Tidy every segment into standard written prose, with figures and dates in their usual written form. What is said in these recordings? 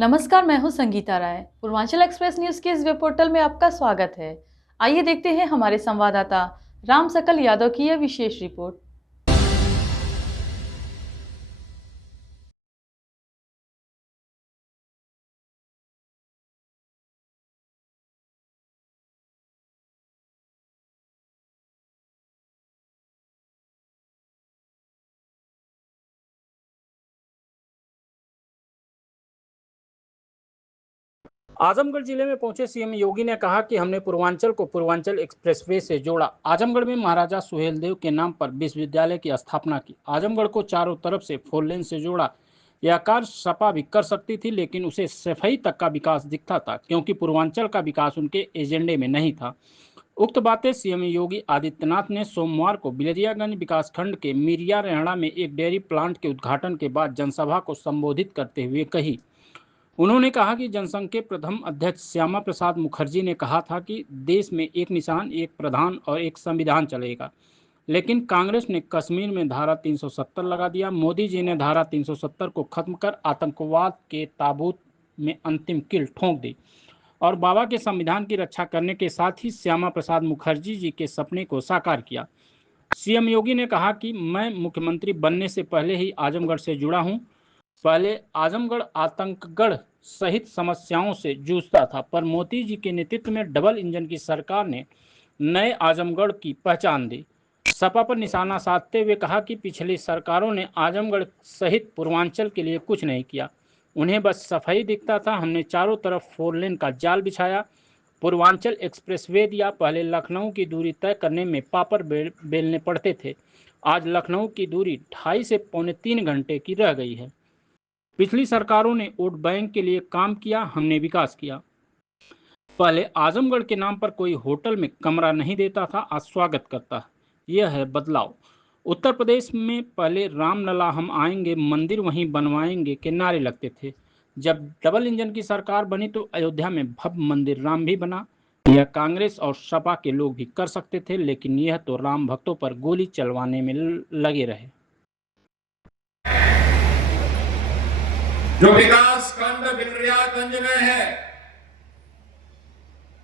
नमस्कार, मैं हूं संगीता राय। पूर्वांचल एक्सप्रेस न्यूज के इस वेब पोर्टल में आपका स्वागत है। आइए देखते हैं हमारे संवाददाता राम सकल यादव की यह विशेष रिपोर्ट। आजमगढ़ जिले में पहुंचे सीएम योगी ने कहा कि हमने पूर्वांचल को पूर्वांचल एक्सप्रेसवे से जोड़ा। आजमगढ़ में महाराजा सुहेलदेव के नाम पर विश्वविद्यालय की स्थापना की। आजमगढ़ को चारों तरफ से 4 लेन से जोड़ा। यह कार्य सपा भी कर सकती थी, लेकिन उसे सफाई तक का विकास दिखता था, क्योंकि पूर्वांचल का विकास उनके एजेंडे में नहीं था। उक्त बातें सीएम योगी आदित्यनाथ ने सोमवार को बिलरियागंज विकासखंड के मिरिया रेहड़ा में एक डेयरी प्लांट के उद्घाटन के बाद जनसभा को संबोधित करते हुए कही। उन्होंने कहा कि जनसंघ के प्रथम अध्यक्ष श्यामा प्रसाद मुखर्जी ने कहा था कि देश में एक निशान, एक प्रधान और एक संविधान चलेगा, लेकिन कांग्रेस ने कश्मीर में धारा 370 लगा दिया। मोदी जी ने धारा 370 को खत्म कर आतंकवाद के ताबूत में अंतिम कील ठोंक दी और बाबा के संविधान की रक्षा करने के साथ ही श्यामा प्रसाद मुखर्जी जी के सपने को साकार किया। सीएम योगी ने कहा कि मैं मुख्यमंत्री बनने से पहले ही आजमगढ़ से जुड़ा हूं। पहले आजमगढ़ आतंकगढ़ सहित समस्याओं से जूझता था, पर मोदी जी के नेतृत्व में डबल इंजन की सरकार ने नए आजमगढ़ की पहचान दी। सपा पर निशाना साधते हुए कहा कि पिछली सरकारों ने आजमगढ़ सहित पूर्वांचल के लिए कुछ नहीं किया, उन्हें बस सफाई दिखता था। हमने चारों तरफ 4 लेन का जाल बिछाया, पूर्वांचल एक्सप्रेसवे दिया। पहले लखनऊ की दूरी तय करने में पापड़ बेलने पड़ते थे, आज लखनऊ की दूरी 2.5 से पौने 3 घंटे की रह गई है। पिछली सरकारों ने वोट बैंक के लिए काम किया, हमने विकास किया। पहले आजमगढ़ के नाम पर कोई होटल में कमरा नहीं देता था, आज स्वागत करता। यह है बदलाव। उत्तर प्रदेश में पहले रामलला हम आएंगे, मंदिर वहीं बनवाएंगे के नारे लगते थे। जब डबल इंजन की सरकार बनी तो अयोध्या में भव्य मंदिर राम भी बना। यह कांग्रेस और सपा के लोग भी कर सकते थे, लेकिन यह तो राम भक्तों पर गोली चलवाने में लगे रहे। जो विकास खंड बिलरियागंज में है,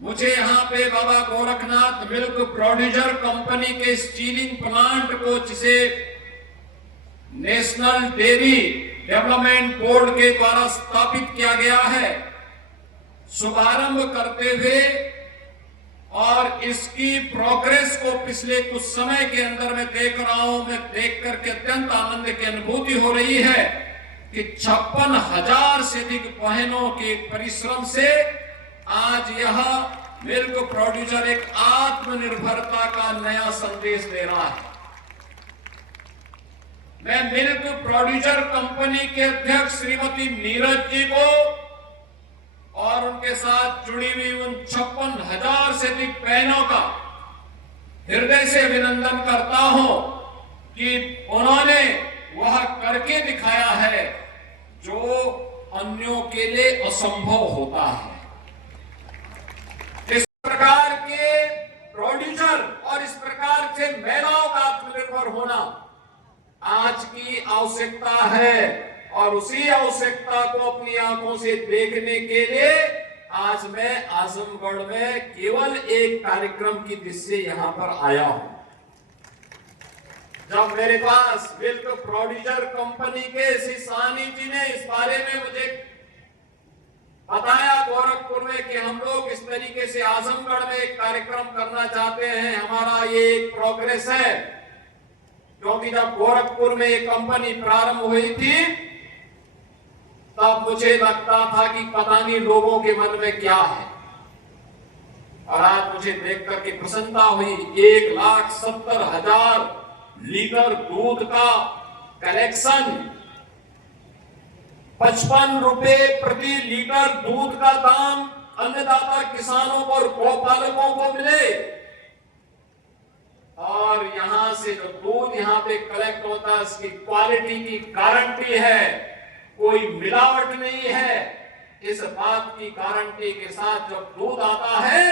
मुझे यहाँ पे बाबा गोरखनाथ मिल्क प्रोड्यूसर कंपनी के स्टीलिंग प्लांट को, जिसे नेशनल डेयरी डेवलपमेंट बोर्ड के द्वारा स्थापित किया गया है, शुभारंभ करते हुए और इसकी प्रोग्रेस को पिछले कुछ समय के अंदर मैं देख रहा हूं, मैं देख करके अत्यंत आनंद की अनुभूति हो रही है कि 56,000 से अधिक बहनों के परिश्रम से आज यह मिल्क प्रोड्यूसर एक आत्मनिर्भरता का नया संदेश दे रहा है। मैं मिल्क प्रोड्यूसर कंपनी के अध्यक्ष श्रीमती नीरज जी को और उनके साथ जुड़ी हुई उन 56,000 से अधिक बहनों का हृदय से अभिनंदन करता हूं कि उन्होंने वह करके दिखाया है जो अन्यों के लिए असंभव होता है। इस प्रकार के प्रोड्यूसर और इस प्रकार से महिलाओं का आत्मनिर्भर होना आज की आवश्यकता है और उसी आवश्यकता को अपनी आंखों से देखने के लिए आज मैं आजमगढ़ में केवल एक कार्यक्रम की दृष्टि से यहां पर आया हूं। जब मेरे पास मिल्क प्रोड्यूसर कंपनी के श्री सानी जी ने इस बारे में मुझे बताया गोरखपुर में कि हम लोग इस तरीके से आजमगढ़ में एक कार्यक्रम करना चाहते हैं, हमारा ये एक प्रोग्रेस है, क्योंकि जब गोरखपुर में एक कंपनी प्रारंभ हुई थी तब मुझे लगता था कि पता नहीं लोगों के मन में क्या है, और आज मुझे देख करके प्रसन्नता हुई। 1,70,000 लीटर दूध का कलेक्शन, 55 रुपए प्रति लीटर दूध का दाम अन्नदाता किसानों को और गौपालकों को मिले, और यहां से जो दूध यहां पे कलेक्ट होता है इसकी क्वालिटी की गारंटी है, कोई मिलावट नहीं है। इस बात की गारंटी के साथ जब दूध आता है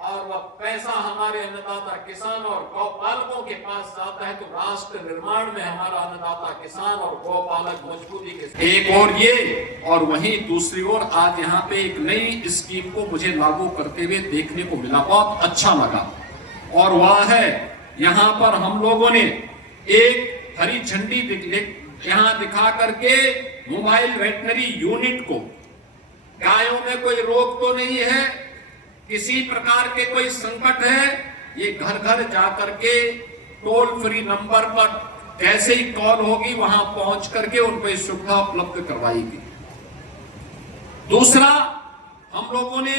और वह पैसा हमारे अन्नदाता किसान और गौपालकों के पास जाता है तो राष्ट्र निर्माण में हमारा अन्नदाता किसान और गौपालक मजबूती के साथ। एक और ये और वहीं दूसरी ओर आज यहाँ पे एक नई स्कीम को मुझे लागू करते हुए देखने को मिला, बहुत अच्छा लगा। और वह है यहाँ पर हम लोगों ने एक हरी झंडी यहाँ दिखा करके मोबाइल वेटनरी यूनिट को, गायों में कोई रोग तो नहीं है, किसी प्रकार के कोई संकट है, ये घर घर जाकर के टोल फ्री नंबर पर जैसे ही कॉल होगी वहां पहुंच करके उनको ये सुविधा उपलब्ध करवाएगी। दूसरा, हम लोगों ने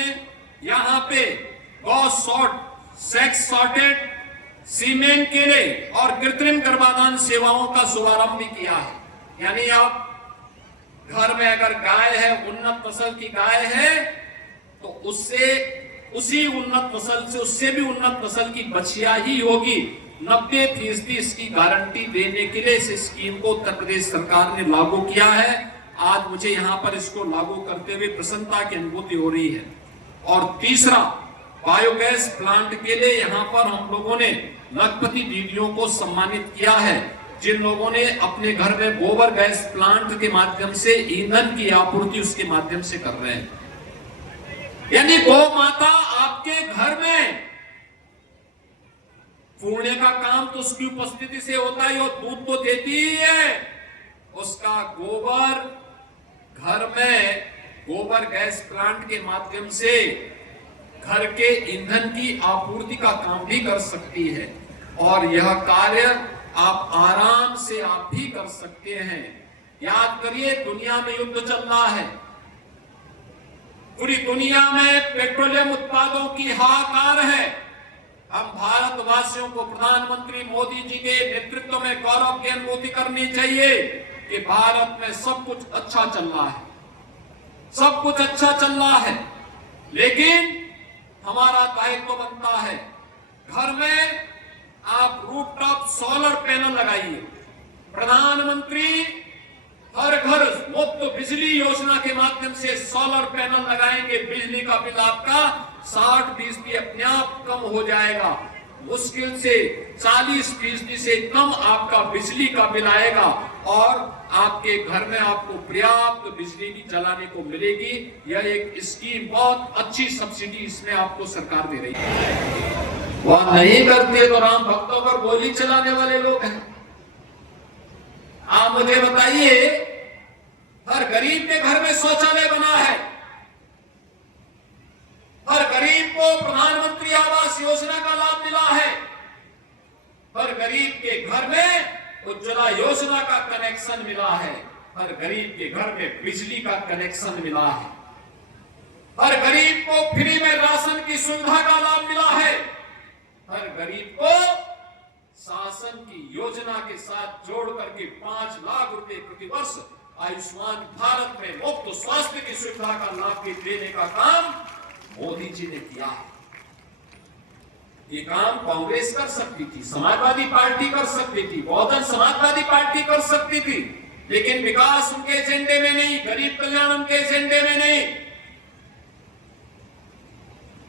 यहाँ पे गौ सॉर्ट सेक्स सॉर्टेड सीमेन के लिए और कृत्रिम गर्भाधान सेवाओं का शुभारंभ भी किया है। यानी आप घर में अगर गाय है, उन्नत नस्ल की गाय है, तो उससे उसी उन्नत नस्ल से उससे भी उन्नत नस्ल की बछिया ही होगी। 90% इसकी गारंटी देने के लिए इस स्कीम को उत्तर प्रदेश सरकार ने लागू किया है। आज मुझे यहाँ पर इसको लागू करते हुए प्रसन्नता की अनुभूति हो रही है। और तीसरा, बायोगैस प्लांट के लिए यहाँ पर हम लोगों ने लखपति दीदियों को सम्मानित किया है, जिन लोगों ने अपने घर में गोबर गैस प्लांट के माध्यम से ईंधन की आपूर्ति उसके माध्यम से कर रहे हैं। यानी गौ माता आपके घर में पुण्य का काम तो उसकी उपस्थिति से होता है, और दूध तो देती ही है। उसका गोबर घर में गोबर गैस प्लांट के माध्यम से घर के ईंधन की आपूर्ति का काम भी कर सकती है। और यह कार्य आप आराम से आप भी कर सकते हैं। याद करिए, दुनिया में युद्ध चल रहा है, पूरी दुनिया में पेट्रोलियम उत्पादों की हाहाकार है। हम भारतवासियों को प्रधानमंत्री मोदी जी के नेतृत्व में गौरव की अनुभूति करनी चाहिए कि भारत में सब कुछ अच्छा चल रहा है, सब कुछ अच्छा चल रहा है। लेकिन हमारा दायित्व बनता है, घर में आप रूफटॉप सोलर पैनल लगाइए। प्रधानमंत्री हर घर मुफ्त बिजली योजना के माध्यम से सोलर पैनल लगाएंगे, बिजली का बिल आपका 60% अपने आप कम हो जाएगा। मुश्किल से 40% से कम आपका बिजली का बिल आएगा और आपके घर में आपको पर्याप्त बिजली भी चलाने को मिलेगी। यह एक स्कीम, बहुत अच्छी सब्सिडी इसमें आपको सरकार दे रही है। वह नहीं करते तो राम भक्तों पर गोली चलाने वाले लोग हैं। आप मुझे बताइए, हर गरीब के घर में शौचालय बना है, हर गरीब को प्रधानमंत्री आवास योजना का लाभ मिला है, हर गरीब के घर में उज्ज्वला योजना का कनेक्शन मिला है, हर गरीब के घर में बिजली का कनेक्शन मिला है, हर गरीब को फ्री में राशन की सुविधा का लाभ मिला है, हर गरीब को शासन की योजना के साथ जोड़ करके 5 लाख रुपए प्रतिवर्ष आयुष्मान भारत में मुफ्त स्वास्थ्य की सुविधा का लाभ भी देने का काम मोदी जी ने किया है। ये काम कांग्रेस कर सकती थी, समाजवादी पार्टी कर सकती थी, बहुजन समाजवादी पार्टी कर सकती थी, लेकिन विकास उनके एजेंडे में नहीं, गरीब कल्याण उनके एजेंडे में नहीं।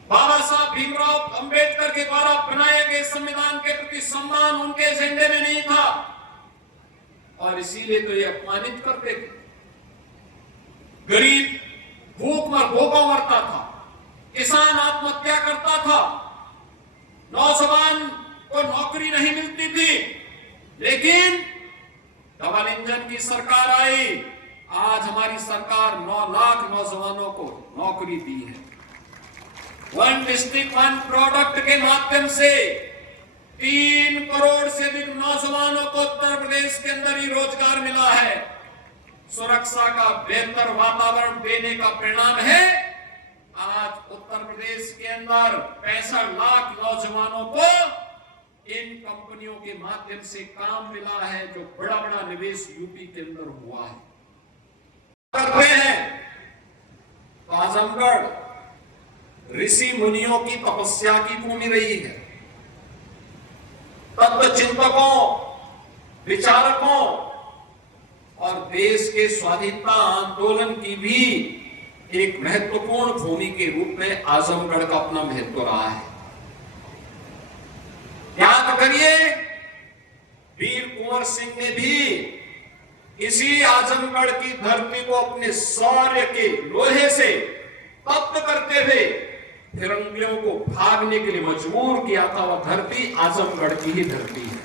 बाबा साहब भीमराव अंबेडकर के द्वारा बनाए गए संविधान के प्रति सम्मान उनके एजेंडे में नहीं था और इसीलिए तो ये अपमानित करते थे। गरीब भूखों मरता था, किसान आत्महत्या करता था, नौजवान को नौकरी नहीं मिलती थी, लेकिन डबल इंजन की सरकार आई। आज हमारी सरकार 9 लाख नौजवानों को नौकरी दी है। 1 डिस्ट्रिक्ट 1 प्रोडक्ट के माध्यम से 3 करोड़ से अधिक नौजवानों को उत्तर प्रदेश के अंदर ही रोजगार मिला है। सुरक्षा का बेहतर वातावरण देने का परिणाम है आज उत्तर प्रदेश के अंदर 65 लाख नौजवानों को इन कंपनियों के माध्यम से काम मिला है, जो बड़ा बड़ा निवेश यूपी के अंदर हुआ है। करते हैं तो आजमगढ़ ऋषि मुनियों की तपस्या की भूमि रही है। तत्व चिंतकों, विचारकों और देश के स्वाधीनता आंदोलन की भी एक महत्वपूर्ण भूमि के रूप में आजमगढ़ का अपना महत्व रहा है। याद करिए, वीर कुंवर सिंह ने भी इसी आजमगढ़ की धरती को अपने शौर्य के लोहे से तप्त करते हुए फिरंगियों को भागने के लिए मजबूर किया था। वह धरती आजमगढ़ की ही धरती है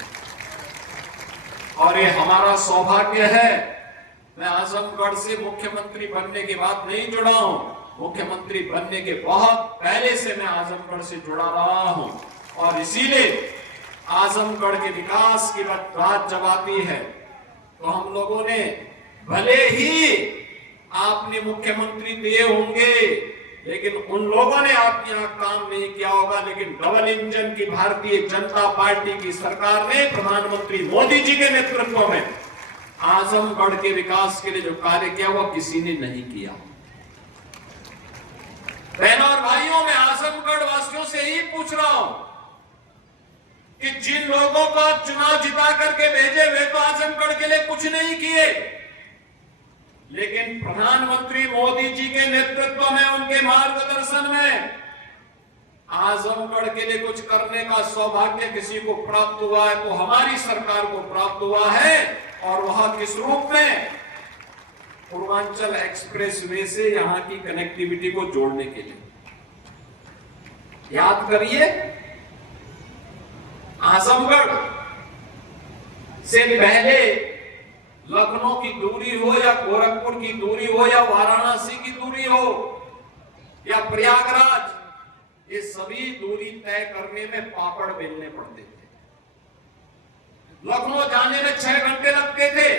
और ये हमारा सौभाग्य है। मैं आजमगढ़ से मुख्यमंत्री बनने के बाद नहीं जुड़ा हूं, मुख्यमंत्री बनने के बहुत पहले से मैं आजमगढ़ से जुड़ा रहा हूं और इसीलिए आजमगढ़ के विकास की बात जब आती है तो हम लोगों ने, भले ही आपने मुख्यमंत्री दिए होंगे लेकिन उन लोगों ने आपके यहां काम नहीं किया होगा, लेकिन डबल इंजन की भारतीय जनता पार्टी की सरकार ने प्रधानमंत्री मोदी जी के नेतृत्व में आजमगढ़ के विकास के लिए जो कार्य किया वो किसी ने नहीं किया। बहनों और भाइयों, मैं आजमगढ़ वासियों से ही पूछ रहा हूं कि जिन लोगों को चुनाव जिता करके भेजे वे तो आजमगढ़ के लिए कुछ नहीं किए, लेकिन प्रधानमंत्री मोदी जी के नेतृत्व में, उनके मार्गदर्शन में आजमगढ़ के लिए कुछ करने का सौभाग्य किसी को प्राप्त हुआ है तो हमारी सरकार को प्राप्त हुआ है। और वह किस रूप में? पूर्वांचल एक्सप्रेसवे से यहां की कनेक्टिविटी को जोड़ने के लिए। याद करिए, आजमगढ़ से पहले लखनऊ की दूरी हो या गोरखपुर की दूरी हो या वाराणसी की दूरी हो या प्रयागराज, ये सभी दूरी तय करने में पापड़ बेलने पड़ते थे। लखनऊ जाने में 6 घंटे लगते थे,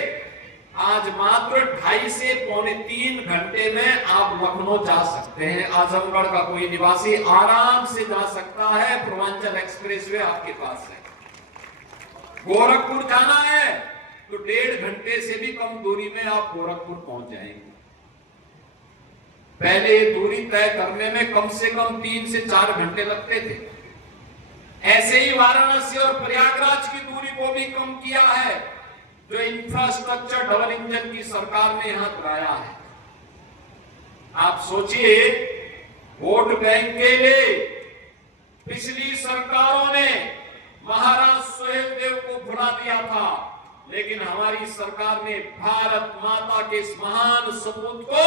आज मात्र 2.5 से पौने 3 घंटे में आप लखनऊ जा सकते हैं। आजमगढ़ का कोई निवासी आराम से जा सकता है, पूर्वांचल एक्सप्रेसवे आपके पास है। गोरखपुर जाना है तो 1.5 घंटे से भी कम दूरी में आप गोरखपुर पहुंच जाएंगे। पहले ये दूरी तय करने में कम से कम 3 से 4 घंटे लगते थे। ऐसे ही वाराणसी और प्रयागराज की दूरी को भी कम किया है, जो इंफ्रास्ट्रक्चर डबल इंजन की सरकार ने यहां कराया है। आप सोचिए, वोट बैंक के लिए पिछली सरकारों ने महाराज सुहेलदेव को भुला दिया था, लेकिन हमारी सरकार ने भारत माता के इस महान सपूत को,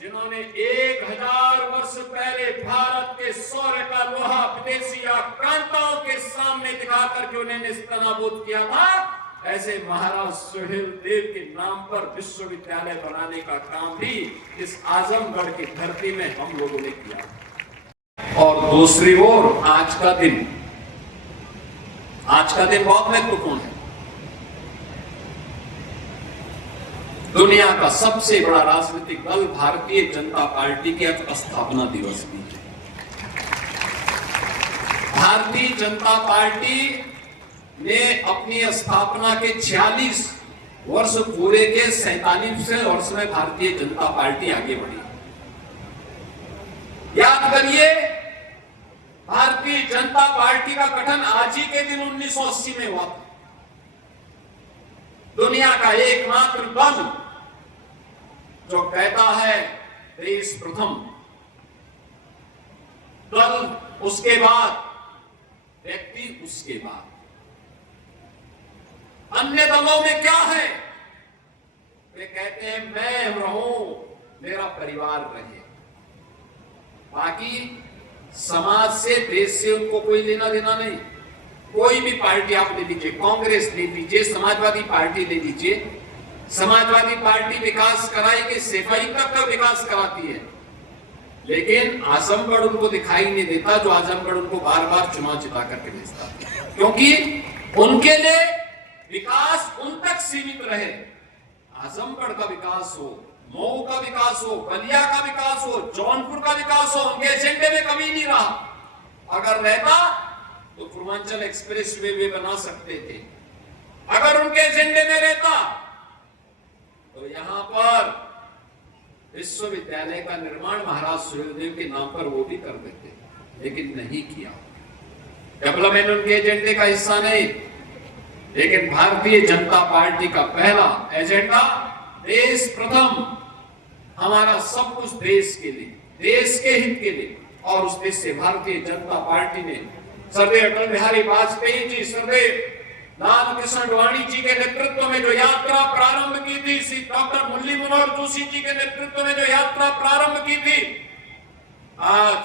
जिन्होंने 1000 वर्ष पहले भारत के शौर्य का लोहा विदेशी आक्रांताओं के सामने दिखाकर के उन्हें नेस्तनाबूद किया था, ऐसे महाराज सुहेलदेव के नाम पर विश्वविद्यालय बनाने का काम भी इस आजमगढ़ की धरती में हम लोगों ने किया। और दूसरी ओर आज का दिन बहुत महत्वपूर्ण है। दुनिया का सबसे बड़ा राजनीतिक दल भारतीय जनता पार्टी के स्थापना दिवस भी है। भारतीय जनता पार्टी ने अपनी स्थापना के 46 वर्ष पूरे के 47वें वर्ष में भारतीय जनता पार्टी आगे बढ़ी। याद करिए, भारतीय जनता पार्टी का गठन आज ही के दिन 1980 में हुआ था। दुनिया का एकमात्र दल जो कहता है देश प्रथम, दल उसके बाद, व्यक्ति उसके बाद। अन्य दलों में क्या है? वे कहते हैं मैं रहूं, मेरा परिवार रहे, बाकी समाज से, देश से उनको कोई लेना देना नहीं। कोई भी पार्टी आप ले लीजिए, कांग्रेस ले लीजिए, समाजवादी पार्टी ले लीजिए, समाजवादी पार्टी विकास कराएगी, सफाई तक का विकास कराती है, लेकिन आजमगढ़ उनको दिखाई नहीं देता, जो आजमगढ़ उनको बार बार चुनाव जिता करके भेजता, क्योंकि उनके लिए विकास उन तक सीमित रहे। आजमगढ़ का विकास हो, मऊ का विकास हो, बलिया का विकास हो, जौनपुर का विकास हो, उनके एजेंडे में कमी नहीं रहा। अगर रहता तो पूर्वांचल एक्सप्रेस वे बना सकते थे। अगर उनके एजेंडे में रहता तो यहां पर विश्वविद्यालय का निर्माण महाराज सुहेलदेव के नाम पर वो भी कर देते, लेकिन नहीं किया। डेवलपमेंट उनके एजेंडे का हिस्सा नहीं, लेकिन भारतीय जनता पार्टी का पहला एजेंडा देश प्रथम, हमारा सब कुछ देश के लिए, देश के हित के लिए। और उस देश से भारतीय जनता पार्टी ने श्रद्धेय अटल बिहारी वाजपेयी जी, श्रद्धेय लाल कृष्ण आडवाणी जी के नेतृत्व में जो यात्रा प्रारंभ की थी, श्री डॉक्टर मुरली मनोहर जोशी जी के नेतृत्व में जो यात्रा प्रारंभ की थी, आज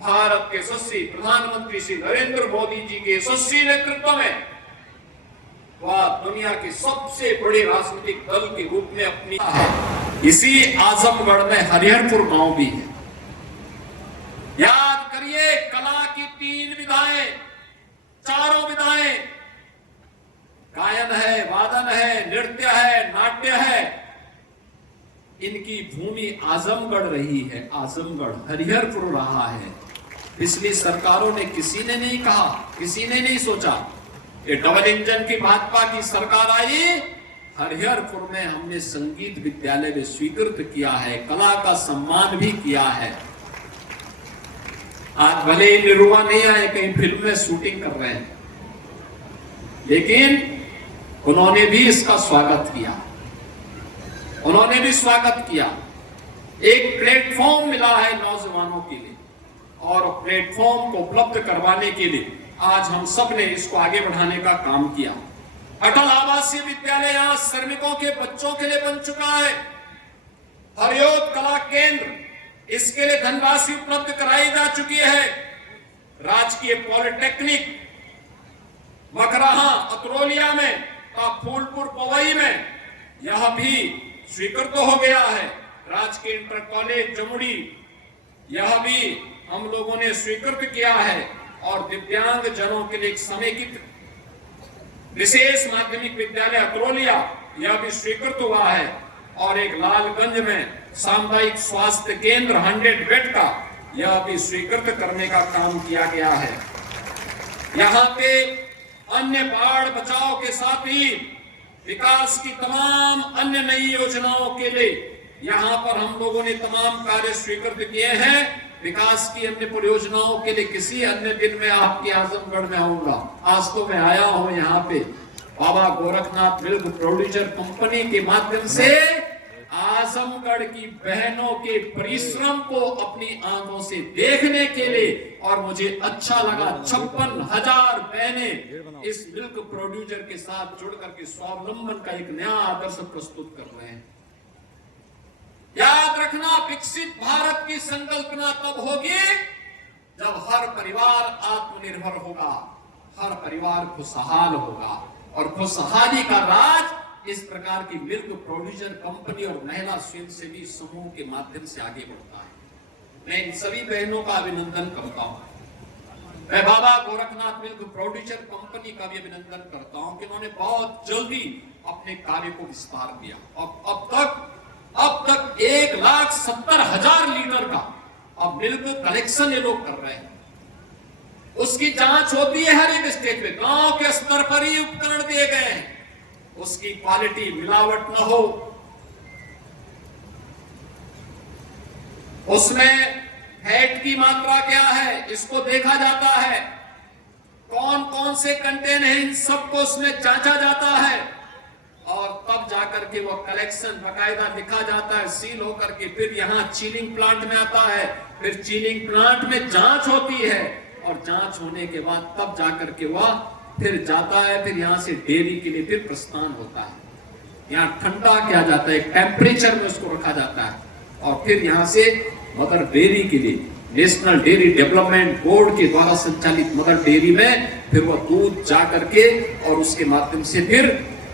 भारत के यशस्वी प्रधानमंत्री श्री नरेंद्र मोदी जी के यशस्वी नेतृत्व में वह दुनिया के सबसे बड़े राजनीतिक दल के रूप में अपनी है। इसी आजमगढ़ में हरिहरपुर गांव भी है। याद करिए, कला की 3 विधाएं, 4 विधाएं, गायन है, वादन है, नृत्य है, नाट्य है, इनकी भूमि आजमगढ़ रही है। आजमगढ़ हरिहरपुर रहा है। पिछली सरकारों ने, किसी ने नहीं कहा, किसी ने नहीं सोचा, ये डबल इंजन की भाजपा की सरकार आई, हरिहरपुर में हमने संगीत विद्यालय में स्वीकृत किया है, कला का सम्मान भी किया है। आज भले ही निरुआ नहीं आए, कहीं फिल्म में शूटिंग कर रहे हैं, लेकिन उन्होंने भी इसका स्वागत किया, उन्होंने भी स्वागत किया। एक प्लेटफॉर्म मिला है नौजवानों के लिए, और प्लेटफॉर्म को उपलब्ध करवाने के लिए आज हम सब ने इसको आगे बढ़ाने का काम किया। अटल आवासीय विद्यालय यहाँ श्रमिकों के बच्चों के लिए बन चुका है। हरियोद कला केंद्र, इसके लिए धनराशि उपलब्ध कराई जा चुकी है। राजकीय पॉलिटेक्निक मकराहा अतरोलिया में, फूलपुर पवई में, यह भी स्वीकृत हो गया है। राजकीय इंटर कॉलेज जमुड़ी, यह भी हम लोगों ने स्वीकृत किया है। और दिव्यांग जनों के लिए एक समेकित विशेष माध्यमिक विद्यालय अतरोलिया, यह भी स्वीकृत हुआ है। और एक लालगंज में सामुदायिक स्वास्थ्य केंद्र 100 बेड का, यह भी स्वीकृत करने का काम किया गया है। यहाँ पे अन्य बाढ़ बचाव के साथ ही विकास की तमाम अन्य नई योजनाओं के लिए यहाँ पर हम लोगों ने तमाम कार्य स्वीकृत किए हैं। विकास की अन्य परियोजनाओं के लिए किसी अन्य दिन में आपके आजमगढ़ में आऊंगा। आज तो मैं आया हूं यहाँ पे बाबा गोरखनाथ मिल्क प्रोड्यूसर कंपनी के माध्यम से आजमगढ़ की बहनों के परिश्रम को अपनी आंखों से देखने के लिए, और मुझे अच्छा लगा 56,000 बहनें इस मिल्क प्रोड्यूसर के साथ जुड़ करके स्वावलंबन का एक नया आदर्श प्रस्तुत कर रहे हैं। याद रखना, विकसित भारत की संकल्पना तब होगी जब हर परिवार आत्मनिर्भर होगा, हर परिवार खुशहाल होगा। और खुशहाली का राज इस प्रकार की मिल्क प्रोड्यूसर कंपनी और महिला स्वयंसेवी समूह के माध्यम से आगे बढ़ता है। मैं इन सभी बहनों का अभिनंदन करता हूं। मैं बाबा गोरखनाथ मिल्क प्रोड्यूसर कंपनी का भी अभिनंदन करता हूं कि उन्होंने बहुत जल्दी अपने कार्य को विस्तार दिया। अब तक 1,70,000 लीटर का अब मिल्क कलेक्शन ये लोग कर रहे हैं। उसकी जांच होती है हर एक स्टेट में, गांव के स्तर पर ही उपकरण दिए गए हैं, उसकी क्वालिटी मिलावट न हो, उसमें फैट की मात्रा क्या है इसको देखा जाता है, कौन कौन से कंटेन है इन सबको उसमें जांचा जाता है, और तब जाकर के वो कलेक्शन बकायदा लिखा जाता है, सील होकर के फिर यहाँ चिलिंग प्लांट में आता है, फिर चिलिंग प्लांट में जांच होती है, और जांच होने के बाद तब जाकर के वह फिर जाता है, फिर यहाँ से डेयरी के लिए फिर प्रस्थान होता है। यहाँ ठंडा किया जाता है, एक टेम्परेचर में उसको रखा जाता है, और फिर यहाँ से मदर डेयरी के लिए नेशनल डेयरी डेवलपमेंट बोर्ड के द्वारा संचालित मदर डेयरी में फिर वह दूध जा करके और उसके माध्यम से फिर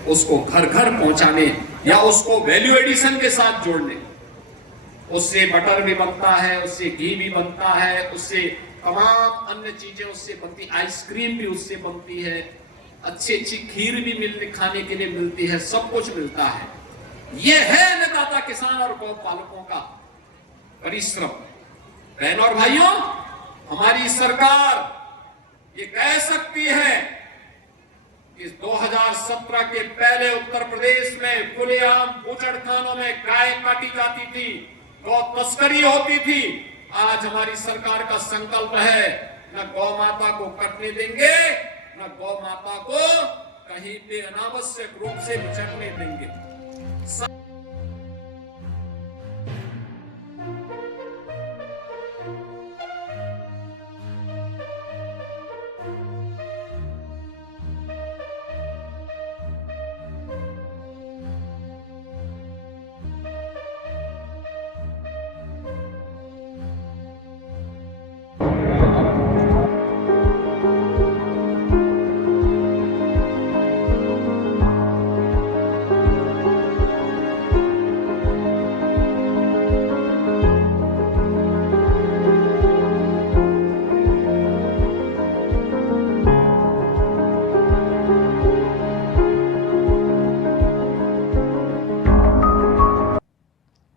उसको घर घर पहुंचाने या उसको वैल्यू एडिशन के साथ जोड़ने, उससे बटर भी बनता है, उससे घी भी बनता है, उससे तमाम अन्य चीजें उससे बनती, आइसक्रीम भी उससे बनती है, अच्छी खीर भी खाने के लिए मिलती है, सब कुछ मिलता है। यह है अन्नदाता किसान और गौ पालकों का परिश्रम। बहनों और भाइयों, हमारी सरकार ये कह सकती है कि 2017 के पहले उत्तर प्रदेश में खुलेआम बूचड़खानों में गाय काटी जाती थी, गौ तस्करी होती थी। आज हमारी सरकार का संकल्प है, न गौ माता को कटने देंगे, न गौ माता को कहीं पे अनावश्यक रूप से बिचड़ने देंगे।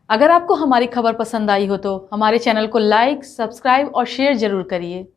अगर आपको हमारी खबर पसंद आई हो तो हमारे चैनल को लाइक, सब्सक्राइब और शेयर जरूर करिए।